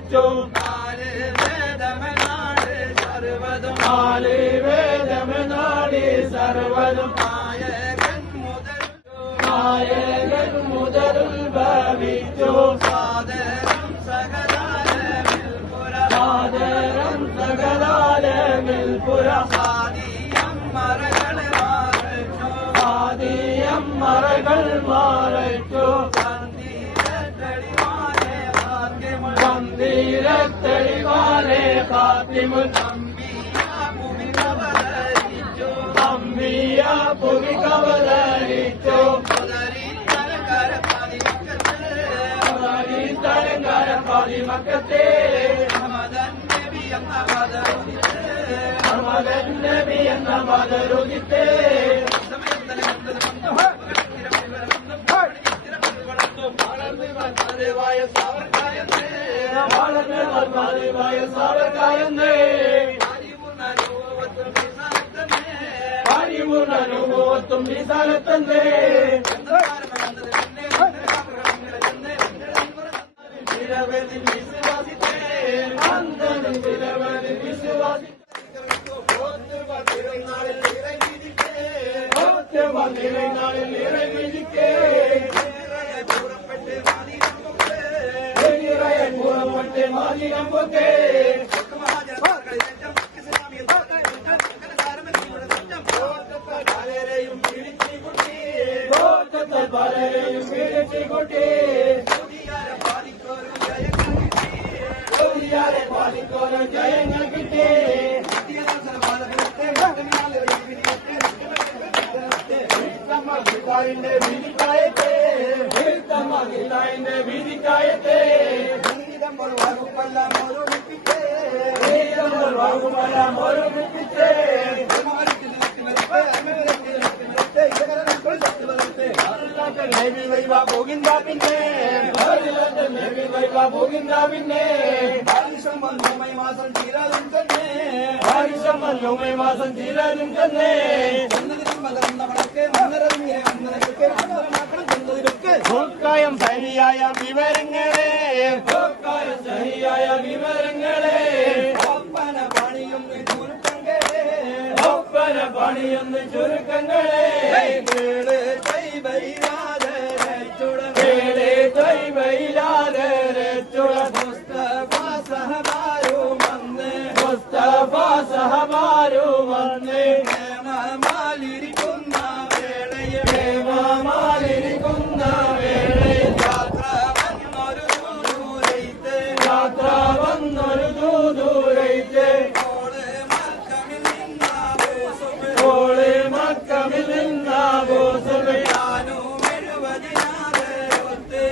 മാറിച്ചു. നാല് വേദമെനാട് സർവതും നായകൻ മുതലുത്ഭവിച്ചു. സാദരം സകലാലമിൽ പുര ആദിയം മറകൾ മാറച്ചു. തെളിവാലെ കാത്തിമുൻ അമ്പിയ പുവി കവതരിച്ചു. തരങ്കര പതിമക്കത്തെ നബി എന്ന മതരുദിത്തെ സാവർക്കാരെന്നേ അനുഭവത്തും നിസാനത്തന്നേ നിരവധി വിശ്വാസിത്തേ അന്തനും നിരവധി വിശ്വാസി നാളിൽ ഇറങ്ങിയിരിക്കേ പുറപ്പെട്ട് മാതിരമ്പൊക്കെ പലരെയും പിടിച്ചുകൊട്ടി പാലിക്കോലും ജയങ്ങൾ കിട്ടി. വിധിക്കായത്തെ വകുപ്പെല്ലാം ഓരോപ്പിച്ചേ പോകിന്താ പിന്നെ മാസം തീരാനും തന്നെ ഭൂക്കായം സഹിയായ വിവരങ്ങളെ ഒപ്പന പണിയൊന്ന് ചുരുക്കങ്ങളെ സഹബാരും വന്ന് മാലിരിക്കുന്ന വേളയിൽ യാത്ര വന്നൊരു ദൂരൈത്ത് ഓള് മക്കമിൽ നിന്ന ബോസും ഞാനും എഴുപതിനാദരൊത്ത്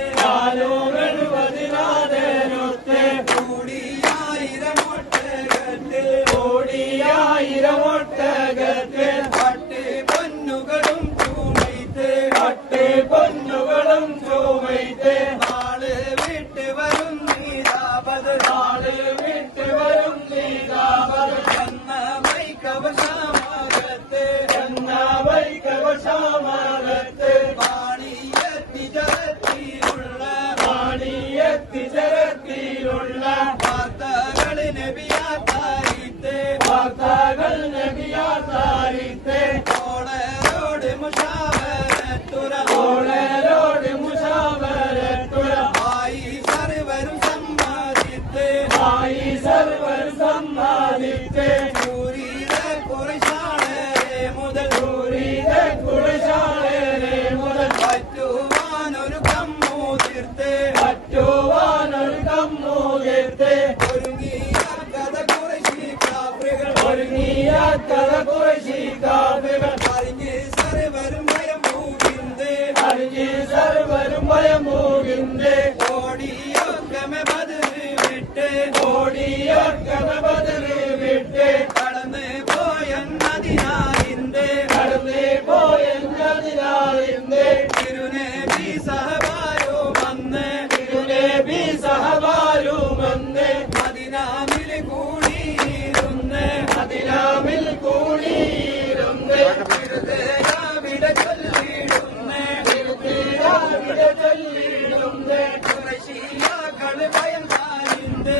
ഓടിയായിരമൊട്ടകത്ത് പട്ട് പൊന്നുകളും ചൂമൈത്ത് നാള് വിട്ട് വരും നീതാപത് എന്ന വൈകവശാമകത്ത് വാണിയത്തി ജലത്തിലുള്ള വാർത്തകൾ നബിയാത്താരിത്തെ ഓളരോട് മുഷാവരത്തുര ആയി സർവരും സമ്മാനിത്തെ പൂരീത കുറശാളരെ മുതൽ പറ്റുവാനൊരു കമ്മൂ തീർത്ത് ഒരുങ്ങിയ കഥ കുറശി കാവ്യകൾ അറിഞ്ഞ് സർവരും ഭയം മൂകിന്ത് ഓടിയൊക്കമെ ബദറ് വിട്ട് കടന്ന് പോയെന്നതിനാലിന്ത് തിരുനബി സഹബാരും വന്ന് മദിനാമിൽ കൂടിയിരുന്ന് ചൊല്ലിടുന്ന് കുറശിയാക്കൾ ഭയം സാരിന്ത്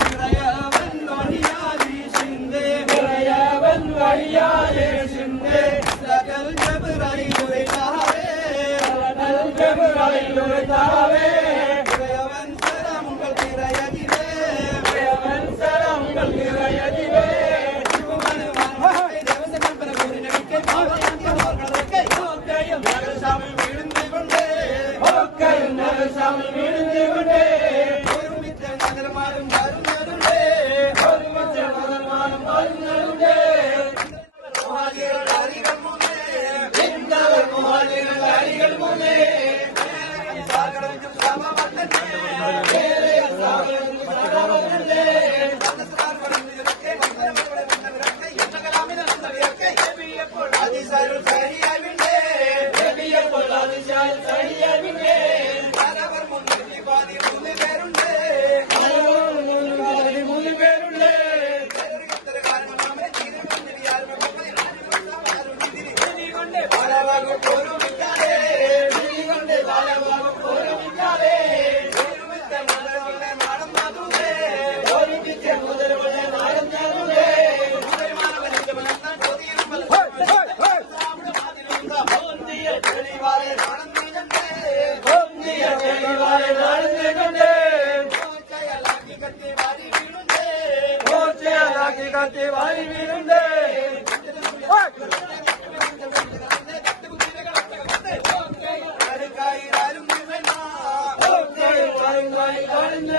നിറയവൻ വഴിയാലി ഷിന്ദേ നിറയവൻ വഴിയാലെ ഷിന്ദേ സകൽ ജബ്രായിലുരതാവേ ജബ്രായിലുരതാവേ നിറയവൻ സലാമുകൾ നിറയതിവേ നിറയവൻ സലാമുകൾ നിറയതിവേ ഒക്കെയും നഗരശാമിൽ വീഴുന്നുകൊണ്ടേ ഒരുമിച്ച് നഗരമാരും വരുന്നതുണ്ടേ ഒരുമിച്ച് മതമാനം വരുന്നുണ്ടേ അരികൾ മുന്നേ ഇന്നവർ മുഹാജികൾ അരികൾ മുന്നേ സാഗരവും സമവന്നേ വാരി വീരുണ്ടേ ും കാണുന്ന